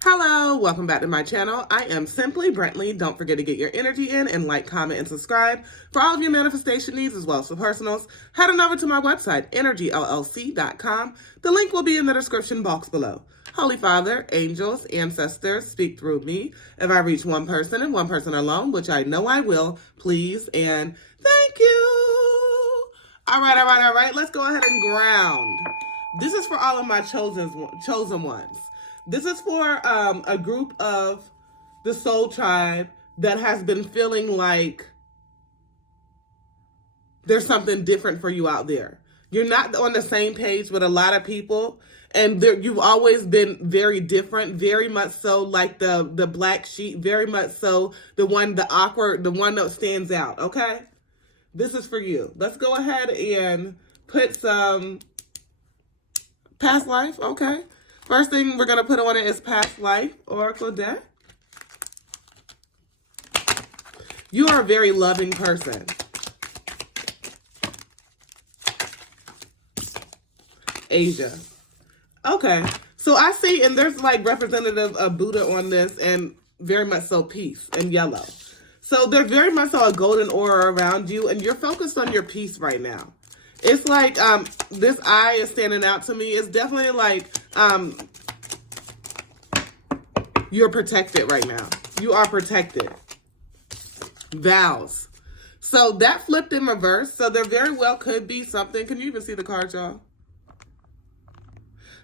Hello, welcome back to my channel. I am Simply Brentley. Don't forget to get your energy in and like, comment, and subscribe. For all of your manifestation needs as well as for personals, head on over to my website, energyllc.com. The link will be in the description box below. Holy Father, angels, ancestors, speak through me. If I reach one person and one person alone, which I know I will, please and thank you. All right. Let's go ahead and ground. This is for all of my chosen ones. This is for a group of the soul tribe that has been feeling like there's something different for you out there. You're not on the same page with a lot of people, and you've always been very different, very much so like the black sheep, very much so the one that stands out, okay? This is for you. Let's go ahead and put some past life, okay? First thing we're going to put on it is past life oracle deck. You are a very loving person. Asia. Okay. So I see, and there's like representative of Buddha on this, and very much so peace in yellow. So there's very much so a golden aura around you, and you're focused on your peace right now. It's like this eye is standing out to me. It's definitely like you're protected right now. You are protected. Vows. So that flipped in reverse. So there very well could be something. Can you even see the card, y'all?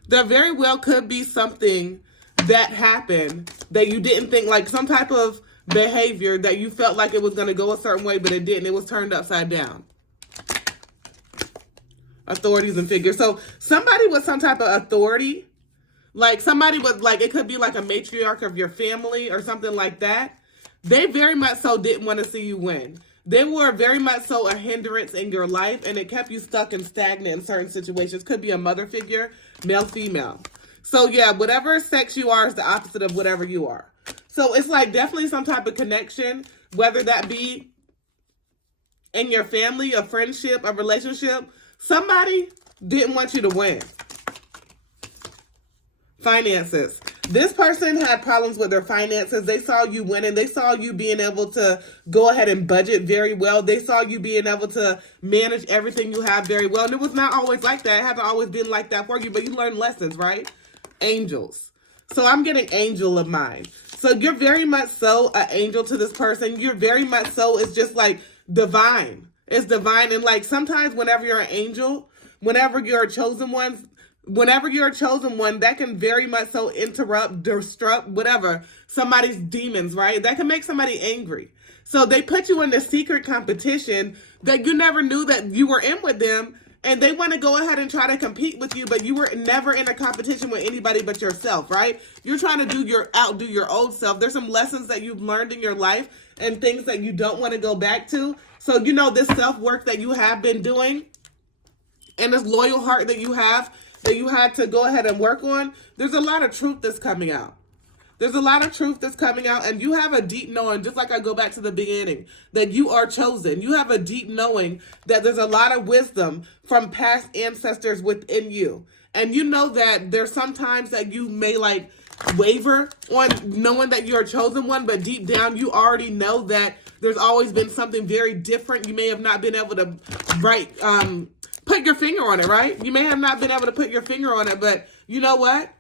There very well could be something that happened that you didn't think, like some type of behavior that you felt like it was going to go a certain way, but it didn't. It was turned upside down. Authorities and figures. So somebody with some type of authority, like somebody with, like, it could be like a matriarch of your family or something like that. They very much so didn't want to see you win. They were very much so a hindrance in your life, and it kept you stuck and stagnant in certain situations. Could be a mother figure, male, female. So yeah, whatever sex you are is the opposite of whatever you are. So it's like definitely some type of connection, whether that be in your family, a friendship, a relationship. Somebody didn't want you to win. Finances. This person had problems with their finances. They saw you winning. They saw you being able to go ahead and budget very well. They saw you being able to manage everything you have very well. And it was not always like that. It hasn't always been like that for you, but you learn lessons, right? Angels. So I'm getting angel of mine. So you're very much so an angel to this person. You're very much so, it's just like divine. It's divine. And like sometimes whenever you're an angel, whenever you're a chosen one, that can very much so interrupt, disrupt, whatever, somebody's demons, right? That can make somebody angry. So they put you in the secret competition that you never knew that you were in with them, and they want to go ahead and try to compete with you, but you were never in a competition with anybody but yourself, right? You're trying to outdo your old self. There's some lessons that you've learned in your life and things that you don't want to go back to. So, you know, this self-work that you have been doing and this loyal heart that you have, that you had to go ahead and work on, there's a lot of truth that's coming out. There's a lot of truth that's coming out, and you have a deep knowing, just like I go back to the beginning, that you are chosen. You have a deep knowing that there's a lot of wisdom from past ancestors within you. And you know that there's sometimes that you may like waver on knowing that you're a chosen one, but deep down you already know that there's always been something very different. You may have not been able to put your finger on it, right? You may have not been able to put your finger on it, but you know what?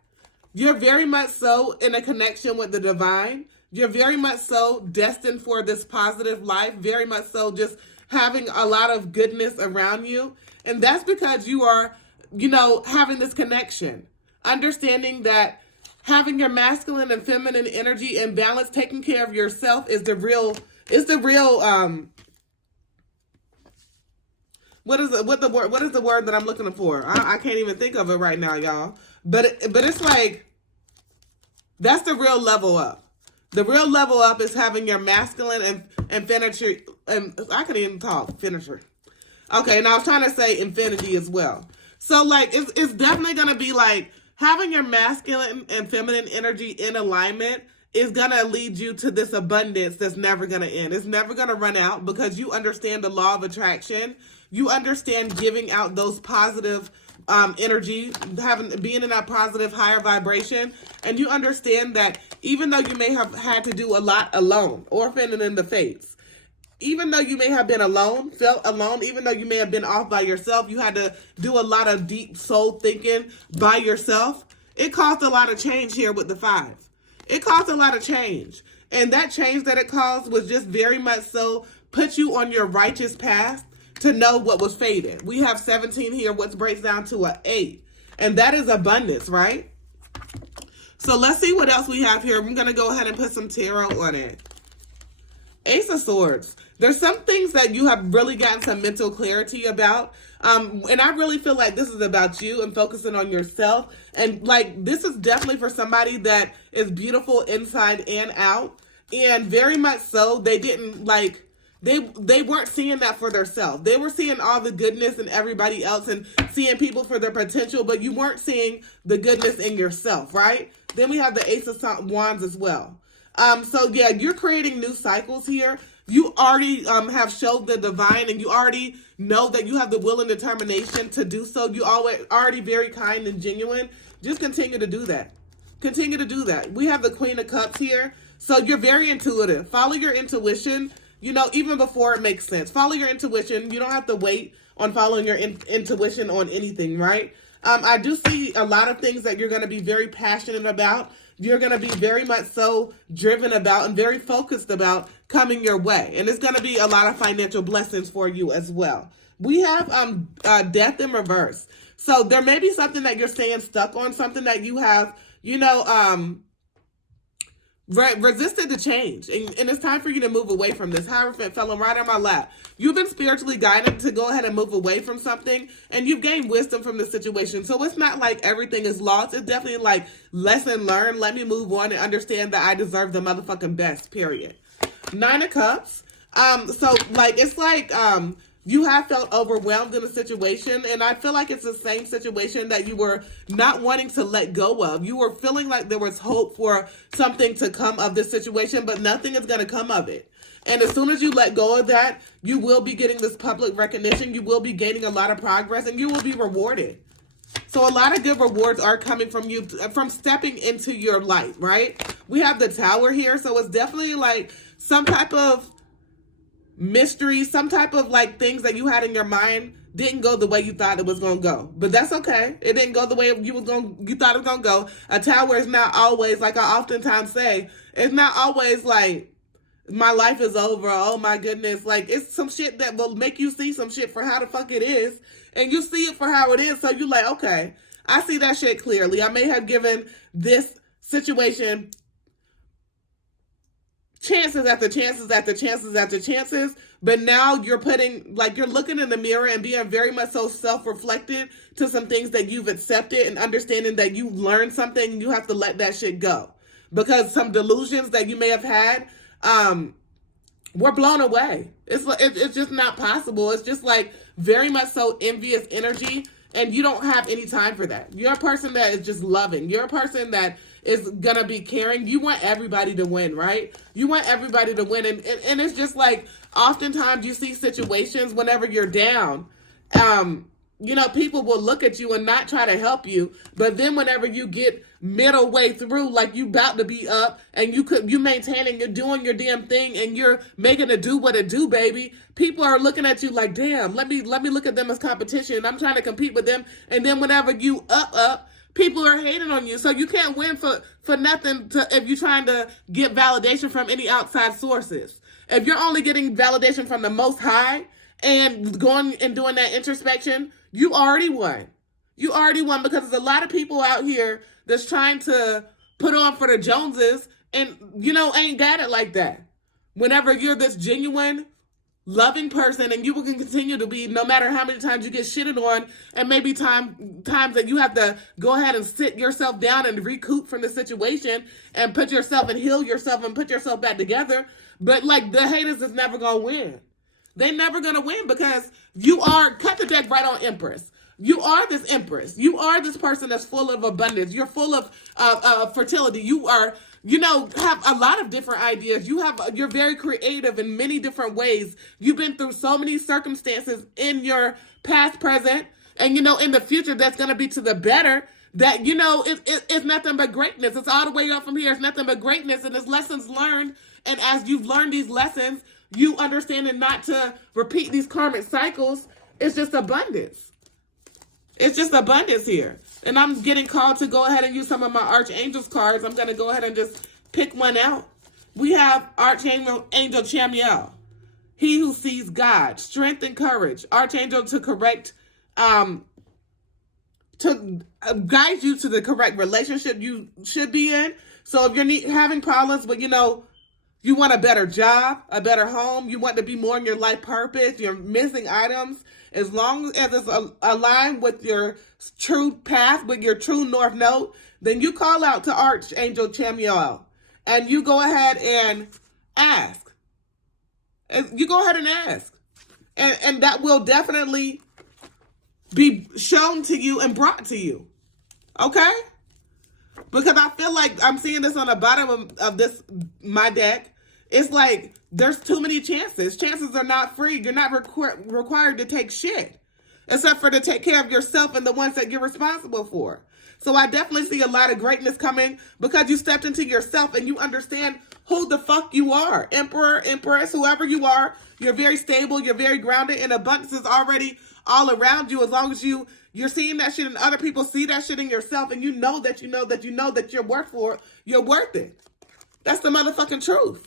You're very much so in a connection with the divine. You're very much so destined for this positive life, very much so just having a lot of goodness around you. And that's because you are, you know, having this connection. Understanding that having your masculine and feminine energy in balance, taking care of yourself is the real, what is the word that I'm looking for? I can't even think of it right now, y'all. But it's like, that's the real level up. The real level up is having your masculine and finisher, and I couldn't even talk, finisher. Okay, and I was trying to say infinity as well. So like, it's definitely going to be like having your masculine and feminine energy in alignment is going to lead you to this abundance that's never going to end. It's never going to run out because you understand the law of attraction. You understand giving out those positive energy, being in that positive higher vibration. And you understand that even though you may have had to do a lot alone, orphaned and in the fates, even though you may have been alone, felt alone, even though you may have been off by yourself, you had to do a lot of deep soul thinking by yourself. It caused a lot of change here with the 5. It caused a lot of change. And that change that it caused was just very much so put you on your righteous path to know what was faded. We have 17 here, which breaks down to an 8. And that is abundance, right? So let's see what else we have here. I'm going to go ahead and put some tarot on it. Ace of Swords. There's some things that you have really gotten some mental clarity about. And I really feel like this is about you and focusing on yourself. And like, this is definitely for somebody that is beautiful inside and out. And very much so, they didn't like, they weren't seeing that for themselves. They were seeing all the goodness in everybody else and seeing people for their potential, but you weren't seeing the goodness in yourself, right? Then we have the Ace of Wands as well. So yeah, you're creating new cycles here. You already have showed the divine, and you already know that you have the will and determination to do so. You already very kind and genuine. Just continue to do that. Continue to do that. We have the Queen of Cups here. So you're very intuitive. Follow your intuition, you know, even before it makes sense. Follow your intuition. You don't have to wait on following your intuition on anything, right? I do see a lot of things that you're going to be very passionate about. You're going to be very much so driven about and very focused about coming your way. And it's going to be a lot of financial blessings for you as well. We have death in reverse. So there may be something that you're staying stuck on, something that you have, you know, resisted to change. And it's time for you to move away from this. However, it fell right on my lap. You've been spiritually guided to go ahead and move away from something, and you've gained wisdom from the situation. So it's not like everything is lost. It's definitely like lesson learned. Let me move on and understand that I deserve the motherfucking best, period. 9 of Cups. So like, it's like, you have felt overwhelmed in a situation, and I feel like it's the same situation that you were not wanting to let go of. You were feeling like there was hope for something to come of this situation, but nothing is going to come of it. And as soon as you let go of that, you will be getting this public recognition. You will be gaining a lot of progress, and you will be rewarded. So a lot of good rewards are coming from you, from stepping into your light, right? We have the Tower here, so it's definitely like some type of mystery, some type of like things that you had in your mind didn't go the way you thought it was going to go. But that's okay. It didn't go the way you thought it was going to go. A tower is not always, like I oftentimes say, it's not always like my life is over. Oh my goodness. Like, it's some shit that will make you see some shit for how the fuck it is. And you see it for how it is. So you're like, okay, I see that shit clearly. I may have given this situation chances after chances after chances after chances, but now you're you're looking in the mirror and being very much so self-reflected to some things that you've accepted and understanding that you learned something and you have to let that shit go. Because some delusions that you may have had were blown away. It's just not possible. It's just like very much so envious energy, and you don't have any time for that. You're a person that is just loving. You're a person that is going to be caring. You want everybody to win, right? You want everybody to win. And it's just like, oftentimes you see situations whenever you're down, you know, people will look at you and not try to help you. But then whenever you get middle way through, like you about to be up and you maintaining, you're doing your damn thing and you're making it do what it do, baby. People are looking at you like, damn, let me look at them as competition. I'm trying to compete with them. And then whenever you up, people are hating on you. So you can't win for nothing if you're trying to get validation from any outside sources. If you're only getting validation from the Most High and going and doing that introspection, you already won. You already won, because there's a lot of people out here that's trying to put on for the Joneses and, you know, ain't got it like that. Whenever you're this genuine, loving person, and you will continue to be, no matter how many times you get shitted on, and maybe times that you have to go ahead and sit yourself down and recoup from the situation and put yourself and heal yourself and put yourself back together. But like, the haters is never gonna win. They're never gonna win, because you are, cut the deck right on Empress. You are this Empress. You are this person that's full of abundance. You're full of fertility. You are have a lot of different ideas. You're very creative in many different ways. You've been through so many circumstances in your past, present, and in the future that's going to be to the better. That it's nothing but greatness. It's all the way up from here. It's nothing but greatness, and it's lessons learned. And as you've learned these lessons, you understanding not to repeat these karmic cycles. It's just abundance. It's just abundance here. And I'm getting called to go ahead and use some of my Archangel's cards. I'm going to go ahead and just pick one out. We have Archangel Chamuel. He who sees God. Strength and courage. Archangel to correct, to guide you to the correct relationship you should be in. So if you're having problems with, you want a better job, a better home, you want to be more in your life purpose, you're missing items, as long as it's aligned with your true path, with your true north node, then you call out to Archangel Chamuel and you go ahead and ask. You go ahead and ask. And that will definitely be shown to you and brought to you. Okay? Because I feel like I'm seeing this on the bottom of my deck. It's like there's too many chances. Chances are not free. You're not required to take shit. Except for to take care of yourself and the ones that you're responsible for. So I definitely see a lot of greatness coming because you stepped into yourself and you understand who the fuck you are. Emperor, Empress, whoever you are, you're very stable, you're very grounded, and abundance is already all around you as long as you're seeing that shit and other people see that shit in yourself and you know that you're worth it. That's the motherfucking truth.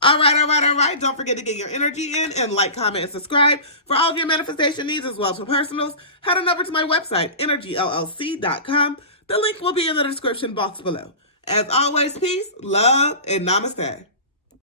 All right. Don't forget to get your energy in and like, comment, and subscribe. For all of your manifestation needs as well as for personals, head on over to my website, energyllc.com. The link will be in the description box below. As always, peace, love, and namaste.